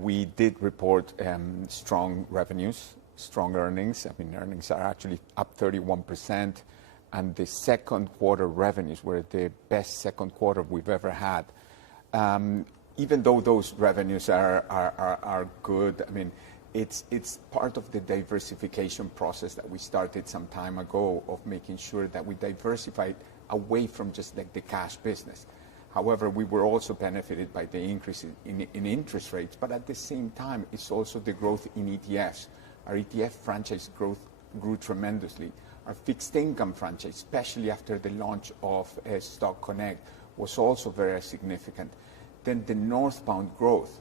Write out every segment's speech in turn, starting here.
We did report strong revenues, strong earnings. I mean, earnings are actually up 31%, and the second quarter revenues were the best second quarter we've ever had. Even though those revenues are good, I mean, it's part of the diversification process that we started some time ago of making sure that we diversified away from just like the cash business. However, we were also benefited by the increase in interest rates, but at the same time, it's also the growth in ETFs. Our ETF franchise growth grew tremendously. Our fixed income franchise, especially after the launch of Stock Connect, was also very significant. Then the northbound growth,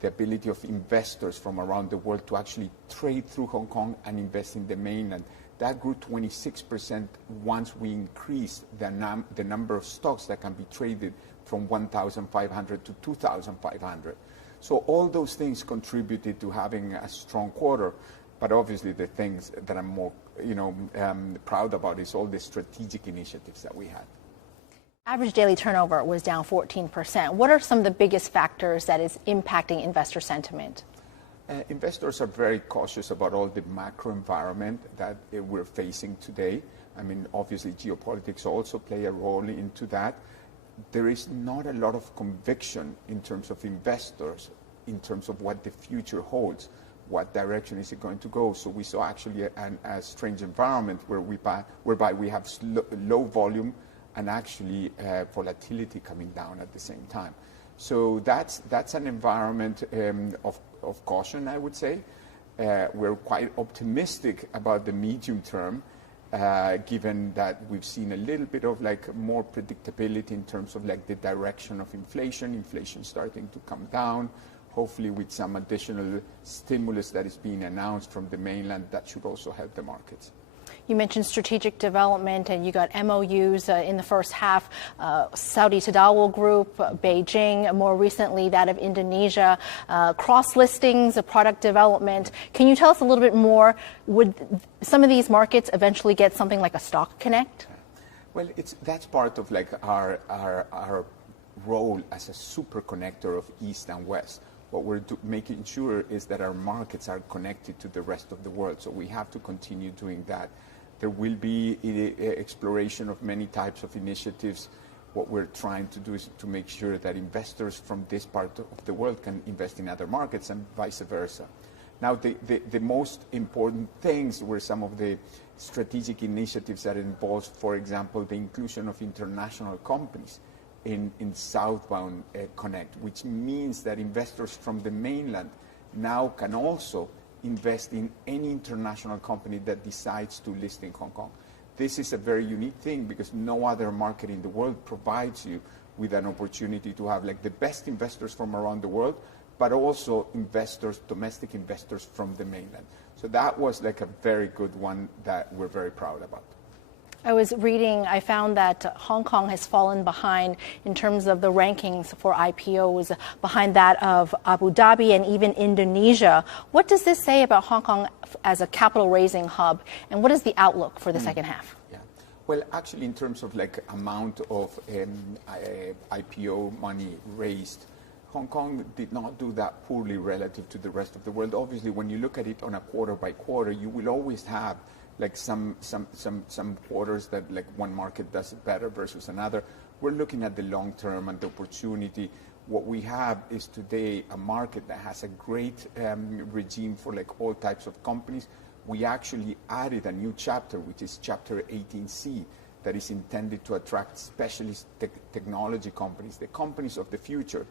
the ability of investors from around the world to actually trade through Hong Kong and invest in the mainland, that grew 26% once we increased the number of stocks that can be traded from 1,500 to 2,500. So all those things contributed to having a strong quarter. But obviously, the things that I'm more, proud about is all the strategic initiatives that we had. Average daily turnover was down 14%. What are some of the biggest factors that is impacting investor sentiment? Investors are very cautious about all the macro environment that we're facing today. I mean, obviously, geopolitics also play a role into that. There is not a lot of conviction in terms of investors, in terms of what the future holds, what direction is it going to go. So we saw actually a strange environment whereby we have low volume and actually volatility coming down at the same time. So that's an environment of caution, I would say. We're quite optimistic about the medium term, given that we've seen a little bit of like more predictability in terms of like the direction of inflation starting to come down, hopefully with some additional stimulus that is being announced from the mainland that should also help the markets. You mentioned strategic development, and you got MOUs in the first half, Saudi Tadawul Group, Beijing, more recently that of Indonesia, cross-listings, product development. Can you tell us a little bit more? Would some of these markets eventually get something like a Stock Connect? Well, that's part of like our role as a super connector of East and West. What we're making sure is that our markets are connected to the rest of the world. So we have to continue doing that. There will be exploration of many types of initiatives. What we're trying to do is to make sure that investors from this part of the world can invest in other markets and vice versa. Now, the most important things were some of the strategic initiatives that involves, for example, the inclusion of international companies in Southbound Connect, which means that investors from the mainland now can also invest in any international company that decides to list in Hong Kong. This is a very unique thing because no other market in the world provides you with an opportunity to have like the best investors from around the world, but also investors, domestic investors from the mainland. So that was like a very good one that we're very proud about. I was reading, I found that Hong Kong has fallen behind in terms of the rankings for IPOs, behind that of Abu Dhabi and even Indonesia. What does this say about Hong Kong as a capital raising hub, and what is the outlook for the second half? Yeah. Well, actually, in terms of like amount of IPO money raised, Hong Kong did not do that poorly relative to the rest of the world. Obviously, when you look at it on a quarter by quarter, you will always have like some quarters that like one market does it better versus another. We're looking at the long term and the opportunity. What we have is today a market that has a great regime for like all types of companies. We actually added a new chapter, which is Chapter 18C, that is intended to attract specialist technology companies, the companies of the future,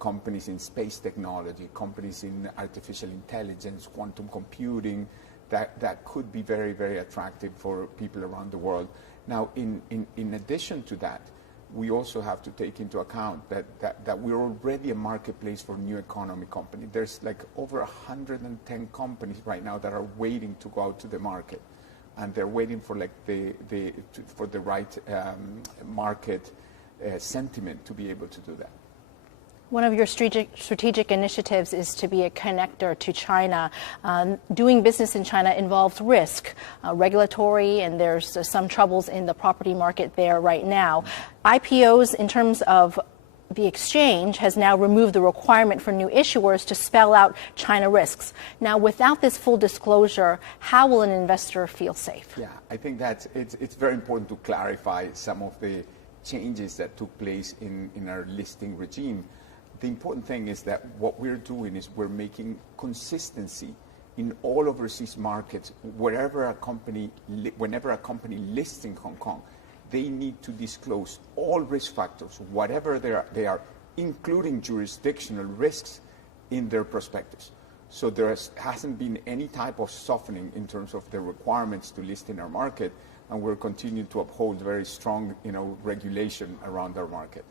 companies in space technology, companies in artificial intelligence, quantum computing, that could be very, very attractive for people around the world. Now, in addition to that, we also have to take into account that we're already a marketplace for new economy companies. There's like over 110 companies right now that are waiting to go out to the market, and they're waiting for like for the right market sentiment to be able to do that. One of your strategic initiatives is to be a connector to China. Doing business in China involves risk, regulatory, and there's some troubles in the property market there right now. IPOs, in terms of the exchange has now removed the requirement for new issuers to spell out China risks. Now, without this full disclosure, how will an investor feel safe? Yeah, I think that it's very important to clarify some of the changes that took place in our listing regime. The important thing is that what we're doing is we're making consistency in all overseas markets. Whenever a company lists in Hong Kong, they need to disclose all risk factors, whatever they are, including jurisdictional risks, in their prospectus. So there hasn't been any type of softening in terms of the requirements to list in our market, and we're continuing to uphold very strong, regulation around our market.